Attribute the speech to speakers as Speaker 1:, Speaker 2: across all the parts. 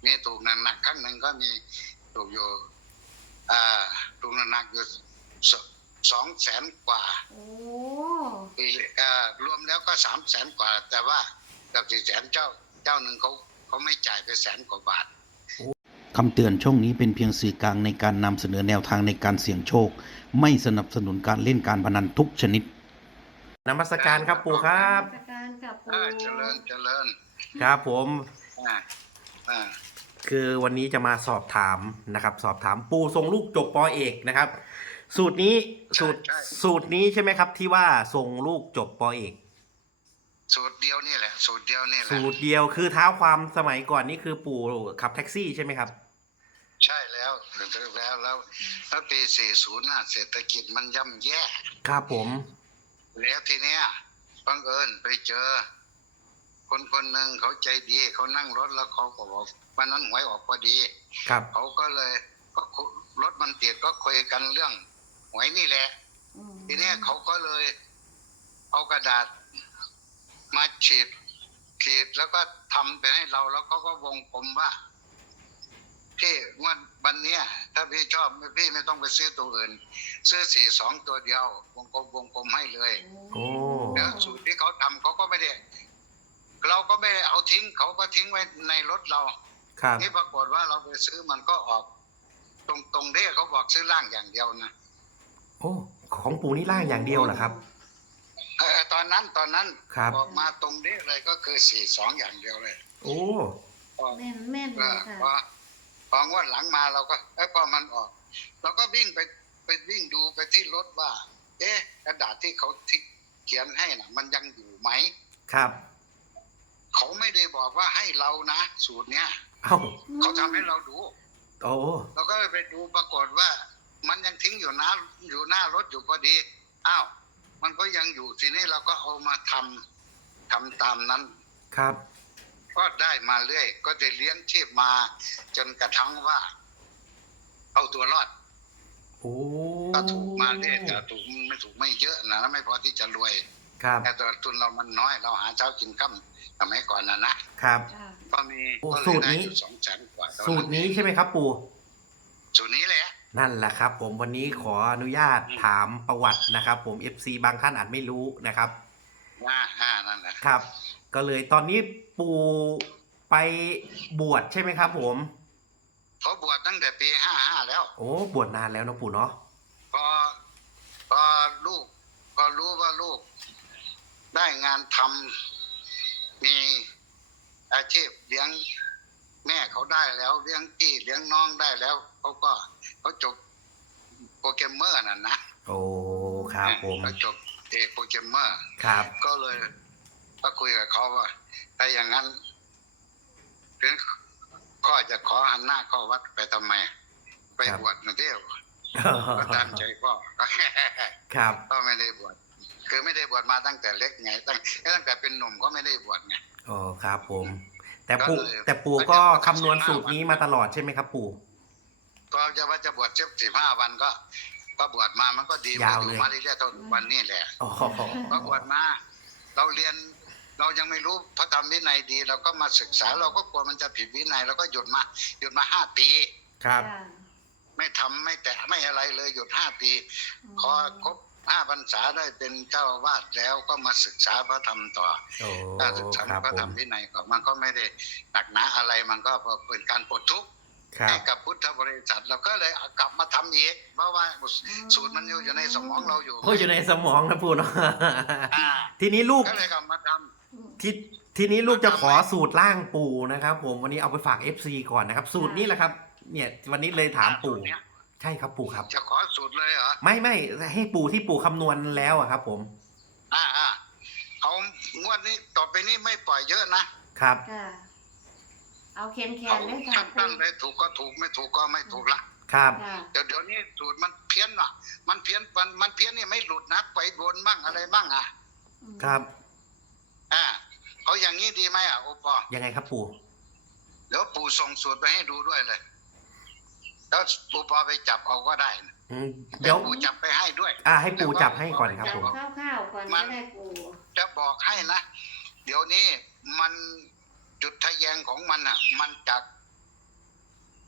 Speaker 1: มีถูกหนักๆครั้งหนึ่งก็มีถูกอยู่ถูกหนักๆอยู่200,000 กว่า
Speaker 2: โอ้
Speaker 1: ปีรวมแล้วก็300,000 กว่าแต่ว่ากับ400,000เจ้าหนึ่งเขาไม่จ่ายไป100,000 กว่าบาท
Speaker 3: คำเตือนช่องนี้เป็นเพียงสื่อกลางในการนำเสนอแนวทางในการเสี่ยงโชคไม่สนับสนุนการเล่นการพนันทุกชนิด
Speaker 4: นมัสการครับปู่ครับ
Speaker 2: นมัสการกับปู่
Speaker 1: เจริญ
Speaker 4: ครับผม
Speaker 1: อ่า
Speaker 4: คือวันนี้จะมาสอบถามนะครับ สอบถามปู่ส่งลูกจบป.เอกนะครับ สูตรนี้สูตรนี้ใช่ไหมครับที่ว่าส่งลูกจบป.เอก
Speaker 1: สูตรเดียวนี่แหละสูตรเดียว
Speaker 4: คือเท้าความสมัยก่อนนี่คือปู่ขับแท็กซี่ใช่ไหมครับ
Speaker 1: ใช่แล้วแล้วปี40เศรษฐกิจมันย่ำแย่
Speaker 4: ครับผม
Speaker 1: แล้วทีเนี้ยบังเอิญไปเจอคนหนึ่งเขาใจดีเขานั่งรถแล้วเขาก็บอกวันนั้นหวยออกพอดี
Speaker 4: ครับ
Speaker 1: เขาก็เลยก็รถมันติดก็คุยกันเรื่องหวยนี่แหละทีเนี้ยเขาก็เลยเอากระดาษมาฉีดแล้วก็ทำไปให้เราแล้วเขาก็วงกลมว่าพี่วันเนี้ยถ้าพี่ชอบพี่ไม่ต้องไปซื้อตัวอื่นซื้อ42ตัวเดียววงกลมให้เลย
Speaker 4: โอ้
Speaker 1: แล้วสูตรที่เขาทำเขาก็ไม่ได้เราก็ไม่ได้เอาทิ้งเขาก็ทิ้งไว้ในรถเรา
Speaker 4: ครับ
Speaker 1: นี่ปรากฏว่าเราไปซื้อมันก็ออกตรงเด้เขาบอกซื้อล่างอย่างเดียวนะ
Speaker 4: โอ้ของปู่นี่ล่างอย่างเดียวเหรอครับ
Speaker 1: ตอนนั้น
Speaker 4: อ
Speaker 1: อกมาตรงเด้เลยก็คือ42อย่างเดียวเลย
Speaker 4: โอ้
Speaker 2: แม่นเลยค่ะ
Speaker 1: พองวดหลังมาเราก็พอมันออกเราก็วิ่งไปวิ่งดูไปที่รถว่ากระดาษที่เขาเขียนให้น่ะมันยังอยู่ไหม
Speaker 4: ครับ
Speaker 1: เขาไม่ได้บอกว่าให้เรานะสูตรเนี้ยเขาทำให้เราดู
Speaker 4: โอ้
Speaker 1: เราก็ไปดูปรากฏว่ามันยังทิ้งอยู่หน้ารถอยู่พอดีอ้าวมันก็ยังอยู่ทีนี้เราก็เอามาทำตามนั้น
Speaker 4: ครับ
Speaker 1: ก็ได้มาเรื่อยก็จะเลี้ยงชีพมาจนกระทั่งว่าเอาตัวรอดก็ถูกมาเรื่อยแต่ถูกไม่เยอะนะไม่พอที่จะรวยแต่ตัวทุนเรามันน้อยเราหาเช้ากินค่ำสมัยก่อนนะครับก็มี
Speaker 4: สูตรนี้
Speaker 1: 200,000 กว่า
Speaker 4: สูตรนี้ใช่ไหมครับปู่
Speaker 1: สูตรนี้แหละ
Speaker 4: นั่นแหละครับผมวันนี้ขออนุญาตถามประวัตินะครับผม FC บางท่านอาจไม่รู้นะครับ
Speaker 1: นั่นแหละ
Speaker 4: ครับก็เลยตอนนี้ปู่ไปบวชใช่ไหมครับผม
Speaker 1: เขาบวชตั้งแต่ปี55แล้ว
Speaker 4: โอ้บวชนานแล้วนะปู่เนาะ
Speaker 1: พอลูกพอรู้ว่าลูกได้งานทำมีอาชีพเลี้ยงแม่เขาได้แล้วเลี้ยงพี่เลี้ยงน้องได้แล้วเขาจบโปรแกรมเมอร์น่ะนะ
Speaker 4: โอ้ครับผม
Speaker 1: เขาจบโปรแกรมเมอร์
Speaker 4: ครับ
Speaker 1: ก็เลยก็คุยกับเขาว่าถ้าอย่างนั้นถึงก็จะขอหันหน้าเข้าวัดไปทำไมไปบวชนะเที่ยวก็ตามใจพ่อ
Speaker 4: ครับ
Speaker 1: ก็ไม่ได้บวชคือไม่ได้บวชมาตั้งแต่เล็กไงตั้งแต่เป็นหนุ่มก็ไม่ได้บวชไง
Speaker 4: อ๋อครับผมแต่ปู่ก็คำนวณสูตรนี้มาตลอดใช่ไหมครับปู่
Speaker 1: ก็จะบวช15 วันก็บวชมามันก็ดีมาเรื่อยๆเท่าวันนี้แหละก็บวชมาเราเรียนเรายังไม่รู้พระธรรมวินัยดีเราก็มาศึกษาเราก็กลัวมันจะผิดวินัยเราก็หยุดมา5 ปี
Speaker 4: ครับ
Speaker 1: ไม่ทำไม่แตะไม่อะไรเลยหยุด5 ปีพอครบ5 พรรษาได้เป็นเจ้าอาวาสแล้วก็มาศึกษาพระธรรมต่อถ้าศึกษาพระธรรมวินัยก็มันก็ไม่ได้หนักหนาอะไรมันก็เป็นการปลดทุกข์ให้กับพุทธบริษัทเราก็เลยกลับมาทำอีกเพราะว่าสูตรมันอยู่ในสมองเราอยู่
Speaker 4: ในสมองนะปู่เนาะทีนี้ลูก
Speaker 1: ก็เลยกลับมาท
Speaker 4: ำทีนี้ลูกจะขอสูตรล่างปู่นะครับผมวันนี้เอาไปฝาก FC ก่อนนะครับสูตรนี้แหละครับเนี่ยวันนี้เลยถามปู่ใช่ครับปู่ครับ
Speaker 1: จะขอสูตรเลยเหรอ
Speaker 4: ไม่ให้ปู่ที่ปู่คำนวณแล้วอะครับผม
Speaker 1: เอางวดนี้ต่อไปนี้ไม่ปล่อยเยอะ
Speaker 4: นะครับ
Speaker 2: เอาแคนเลยค่ะ
Speaker 1: ตั้งได้ถูกก็ถูกไม่ถูกก็ไม่ถูกละ
Speaker 4: ครับ
Speaker 1: เดี๋ยวนี้สูตรมันเพี้ยนว่ะมันเพี้ยนนี่ไม่หลุดนะไปโดนบ้างอะไรบ้าง
Speaker 4: ครับ
Speaker 1: เอาอย่างนี้ดีไหมโอปอ
Speaker 4: ยังไงครับปู่
Speaker 1: เดี๋ยวปู่ส่งสูตรไปให้ดูด้วยเลยแล้วปู่ปอไปจับเอาก็ได้
Speaker 4: เดี๋ยว
Speaker 1: ปู่จับไปให้ด้วย
Speaker 4: ให้ปู่จับให้ก่อนครับผม
Speaker 2: ข้าวก่อนไม่ได้ปู่
Speaker 1: จะบอกให้นะเดี๋ยวนี้มันจุดทะแยงของมันมันจาก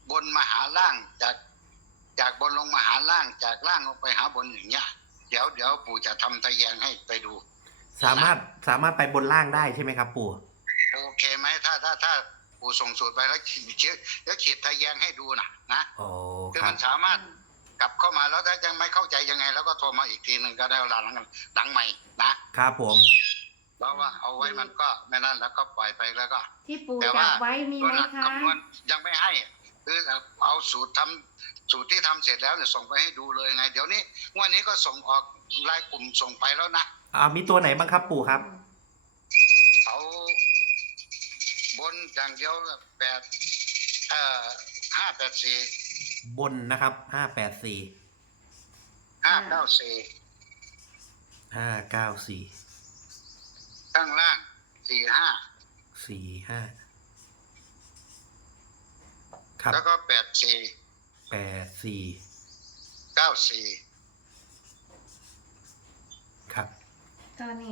Speaker 1: บนมาหาล่างจากบนลงมาหาล่างจากล่างลงไปหาบนอย่างเงี้ยเดี๋ยวปู่จะทำทะแยงให้ไปดู
Speaker 4: สามารถไปบนล่างได้ใช่ไหมครับปู่
Speaker 1: โอเคไหมถ้าปู่ส่งสูตรไปแล้วขีดทะแยงให้ดูนะ
Speaker 4: โอ้
Speaker 1: คือ
Speaker 4: ครั
Speaker 1: มั
Speaker 4: บ
Speaker 1: นสามารถกลับเข้ามาแล้วถ้ายังไม่เข้าใจยังไง แล้วก็โทรมาอีกทีหนึ่งก็ได้เวลาหลังใหม่นะครับ
Speaker 4: ผม
Speaker 1: เพราะว่าเอาไว้มันก็ไม่นั่นแล้วก็ปล่อยไปแล้วก็
Speaker 2: ที่ปู่
Speaker 1: แต่
Speaker 2: จั
Speaker 1: ว่า
Speaker 2: บไว้มี
Speaker 1: ตัว
Speaker 2: ไหม
Speaker 1: หลัก
Speaker 2: คะ
Speaker 1: คำนวณยังไม่ให้คือเอาสูตรที่ทำเสร็จแล้วเนี่ยส่งไปให้ดูเลยไง เดี๋ยวนี้วันนี้ก็ส่งออกรายกลุ่มส่งไปแล้วนะ
Speaker 4: มีตัวไหนบ้างครับปู่ครับ
Speaker 1: เอาบนอย่างเดียว584
Speaker 4: บนนะครับ584
Speaker 1: 594
Speaker 4: 594
Speaker 1: ข้างล่าง45
Speaker 4: 45ครับ
Speaker 1: แล้วก็84
Speaker 4: 84
Speaker 1: 94
Speaker 4: ครับ
Speaker 2: ตัวนี้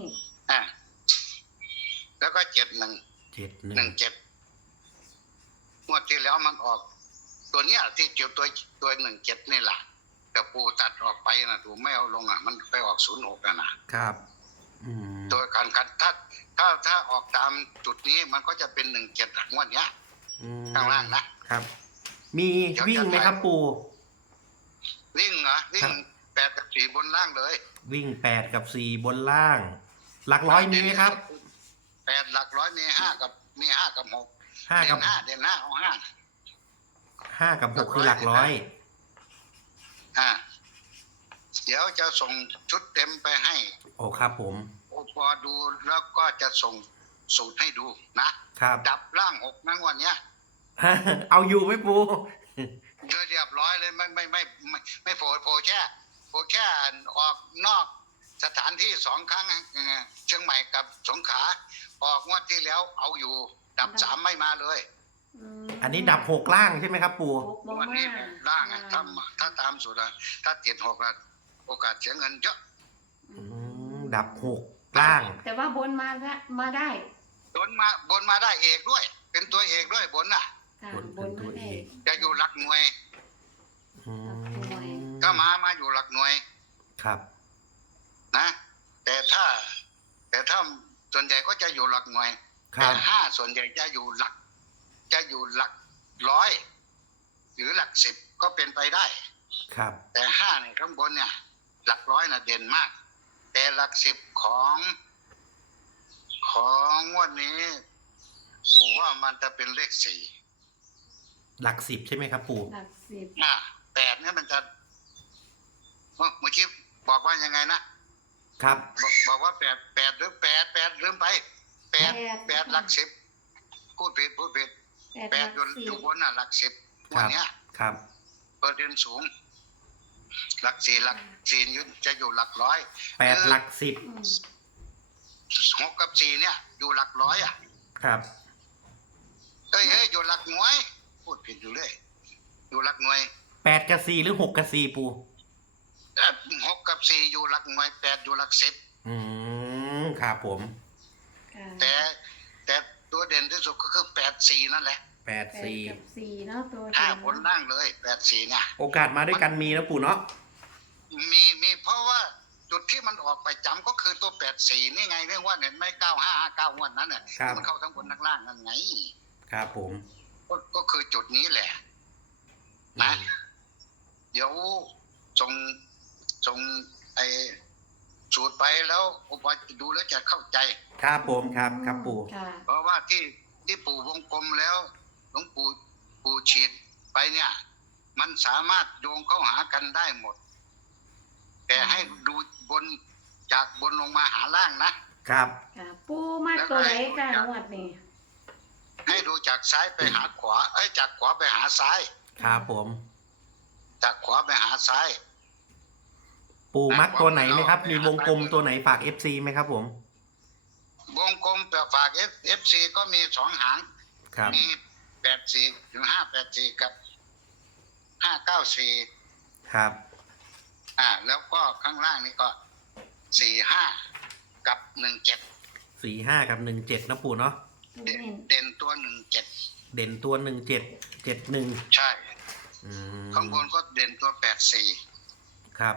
Speaker 1: แล้วก็71
Speaker 4: 71
Speaker 1: 17งวดที่แล้วมันออกตัวเนี้ยที่เกี่ยวตัว17นี่แหละแต่ปูตัดออกไปนะถูกไม่เอาลงมันไปออก06นะครับ ตัวการคัดถ้าออกตามจุดนี้มันก็จะเป็น17งวดเนี้ยข้างล่างนะครับ
Speaker 4: มีวิ่งไหมครับปู่
Speaker 1: วิ่งเหรอวิ่ง8 กับ 4บนล่างเลย
Speaker 4: วิ่ง8 กับ 4 บนล่าง หลักร้อยมีไหมครับ
Speaker 1: 8หลักร้อยมี5 กับ6
Speaker 4: 5 กับ
Speaker 1: เด่น5เอา5
Speaker 4: 5 กับ 6 คือหลักร้อย
Speaker 1: เดี๋ยวจะส่งชุดเต็มไปให้
Speaker 4: โอ้ครับผม
Speaker 1: พอดูแล้วก็จะส่งสูตรให้ดูนะครับ ดับร่าง6นั่งวันเนี้ย
Speaker 4: เอาอยู่ไหมปู่
Speaker 1: เรียบร้อยเลยไม่โผล่แค่ออกนอกสถานที่2 ครั้งเชียงใหม่กับสงขลาออกงวดที่แล้วเอาอยู่ดับ3ไม่มาเลย
Speaker 4: อันนี้ดับ 6 ล่างใช่ไหมครับปู่
Speaker 1: วันนี้ร่างถ้าตามสูตรถ้าติด6โอกาสเสียเงินเยอะ
Speaker 4: ดับ 6 ล่าง
Speaker 2: แต่ว่าบนมาได้
Speaker 1: บนมาได้เอกด้วย เป็นตัวเอกด้วยบนน่ะ
Speaker 2: ค่ะ
Speaker 4: บน
Speaker 2: บน
Speaker 4: เป็นตัว
Speaker 2: มาได้
Speaker 4: เอก
Speaker 1: จะอยู่หลักหน่วย ก็มาอยู่หลักหน่วย
Speaker 4: ครับ
Speaker 1: นะแต่ถ้าส่วนใหญ่ก็จะอยู่หลักหน่วย
Speaker 4: ครั
Speaker 1: แต่
Speaker 4: บ
Speaker 1: 5ส่วนใหญ่จะอยู่หลักร้อยหรือหลัก10ก็เป็นไปได้
Speaker 4: ครับ
Speaker 1: แต่5เนี่ยข้างบนเนี่ยหลักร้อยน่ะเด่นมาก แต่หลัก10ของงวดนี้ผมว่ามันจะเป็นเลข4
Speaker 4: หลัก 10 ใช่ไหมครับปู่
Speaker 2: หลักสิบ
Speaker 1: 8เนี่ยมันจะเมื่อกี้บอกว่ายังไงนะครับ บอกว่า8หรือ8ลืมไป8หลัก10พูดผิด
Speaker 2: แปดหลัก
Speaker 1: 8
Speaker 2: สิ
Speaker 1: อบ ยู่บนหลัก10วันเนี้ย
Speaker 4: ครับ
Speaker 1: เปอร์เซ็นต์สูงหลัก4จะอยู่หลักร้อย
Speaker 4: 8 หลัก
Speaker 1: 6 กับ 4เนี่ยอยู่หลักร้อย
Speaker 4: 10 ครับ
Speaker 1: เฮ้ยอยู่หลักหน่วยพูดผิดอยู่เลยอยู่หลักหน่วย
Speaker 4: 8 กับ 4 หรือ 6 กับ 4 ปู่
Speaker 1: 6 กับ 4อยู่หลักหน่วย8อยู่หลัก10
Speaker 4: ครับผม
Speaker 2: ค่ะ
Speaker 1: แต่ตัวเด่นที่สุดก็คือ84นั่นแหละ
Speaker 2: แปด
Speaker 4: 8 4
Speaker 2: กับ4เนาะตัวเดียว
Speaker 1: ผลนั่งเลย84เนี่ย
Speaker 4: โอกาสมาด้วยกันมีนะปู่เนาะ
Speaker 1: มีเพราะว่าจุดที่มันออกไปจำก็คือตัว84นี่ไงเรื่องว่าเห็นไหม9559วันนั้นน่ะมันเข้าทั้งบนทั้งล่างนั่นไง
Speaker 4: ครับผม
Speaker 1: ก็คือจุดนี้แหละนะเดี๋ยวส่งไอ้สูตรไปแล้วผมดูแล้วจะเข้าใจ
Speaker 4: ครับผมครับปู่
Speaker 2: ค่ะ
Speaker 1: เพราะว่าที่ปู่วงกลมแล้วหลวงปู่ฉีดไปเนี่ย มันสามารถโยงเข้าหากันได้หมด แต่ให้ดูบนจากบนลงมาหาล่างนะครับ
Speaker 2: ค่ะปูมาตัวไหนกันงวดนี้
Speaker 1: ให้ดูจากซ้ายไปหาขวาจากขวาไปหาซ้าย
Speaker 4: ครับผม
Speaker 1: จากขวาไปหาซ้าย
Speaker 4: ปู่มัดตัวไหนไหมครับ มีวงกลมตัวไหนฝาก FC ไหมครับผม
Speaker 1: วงกลมแบบฝาก FC ก็มี2 หาง
Speaker 4: ครับ
Speaker 1: มี84ถึง584กับ594
Speaker 4: ครับ
Speaker 1: แล้วก็ข้างล่างนี่ก็45กับ17
Speaker 4: 45 กับ 17นะปู่เนาะ
Speaker 2: ตัวเน้น
Speaker 1: เด่นตัว17
Speaker 4: เด่นตัว 17 71
Speaker 1: ใช่
Speaker 4: อืม
Speaker 1: ข้างบนก็เด่นตัว84
Speaker 4: ครับ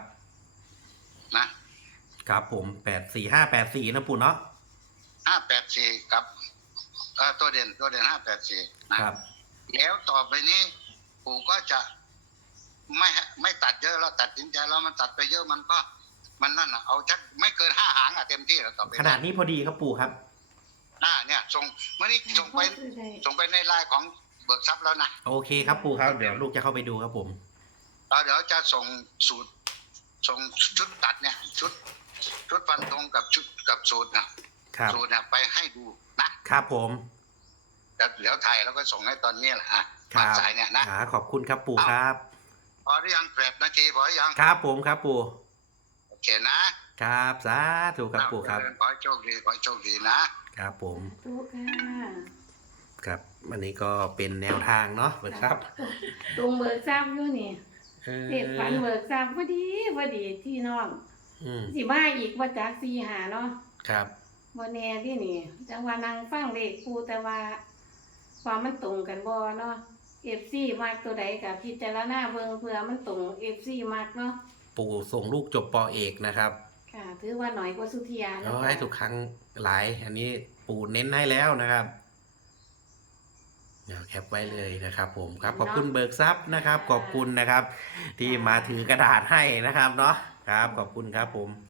Speaker 1: นะครับ
Speaker 4: ผม84 584นะปู่เนาะ
Speaker 1: 584กับตัวเด่น584นะครับ แล้วต่อไปนี้ปู่ก็จะไม่ตัดเยอะแล้วตัดสินใจแล้วมันตัดไปเยอะมันนั่นเอาชักไม่เกิน5 หางเต็มที่แล้วต่อไป
Speaker 4: ขนาดนี้พอดีครับปู่ครับ
Speaker 1: เนี่ยส่งเมื่อนี้ส่งไปในไลน์ของเบิกทรัพย์แล้วนะ
Speaker 4: โอเคครับปู่ครับเดี๋ยวลูกจะเข้าไปดูครับผม
Speaker 1: เดี๋ยวจะส่งชุดตัดเนี่ยชุดฟันตรงกับสูตรนะครับ สูตรไปให้ดูนะครับ
Speaker 4: ผม
Speaker 1: แต่เดี๋ยวถ่ายแล้วก็ส่งให้ตอนนี้แหละ
Speaker 4: ครั
Speaker 1: มา
Speaker 4: บ
Speaker 1: สายเนี่ยนะ
Speaker 4: ขอบคุณครับปู่ครับ
Speaker 1: พอหรือยัง8 นาทีพอหรือยัง
Speaker 4: ครับผมครับปู่
Speaker 1: โอเคนะครับ
Speaker 4: สาธุครับปู่ครับ
Speaker 1: ขอให้โชคดีนะครับ
Speaker 4: ผม
Speaker 2: ตู้ค่ะ
Speaker 4: ครับอันนี้ก็เป็นแนวทางเนาะเบิกทรัพย์
Speaker 2: ตรงเบิกทราบอยู่นี่
Speaker 4: เออ
Speaker 2: เด็กฝันเบิกทราบพอดีที่น้อง
Speaker 4: อืม
Speaker 2: สิมาอีกว่าจาก4 หาเนาะ
Speaker 4: ครับ
Speaker 2: บ่แน่ที่นี่จังว่านั่งฟังเลขปูแต่ว่าความมันตรงกันบ่เนาะ FC มักตัวใดก็พิจารณาเบิ่งเผื่อมันตรง FC มักเนาะ
Speaker 4: ปู่ส่งลูกจบปเอกนะครับ
Speaker 2: ค่ะถือว่าหน่อยกว่าสุธิยา
Speaker 4: เอาให้ทุกครั้งหลาย อันนี้ปู่เน้นให้แล้วนะครับเดี๋ยวแคปไว้เลยนะครับ ผมครับขอบคุณเบิกทรัพย์นะครับ ขอบคุณนะครับ ที่มาถือกระดาษให้นะครับเนาะครับขอบคุณครับผม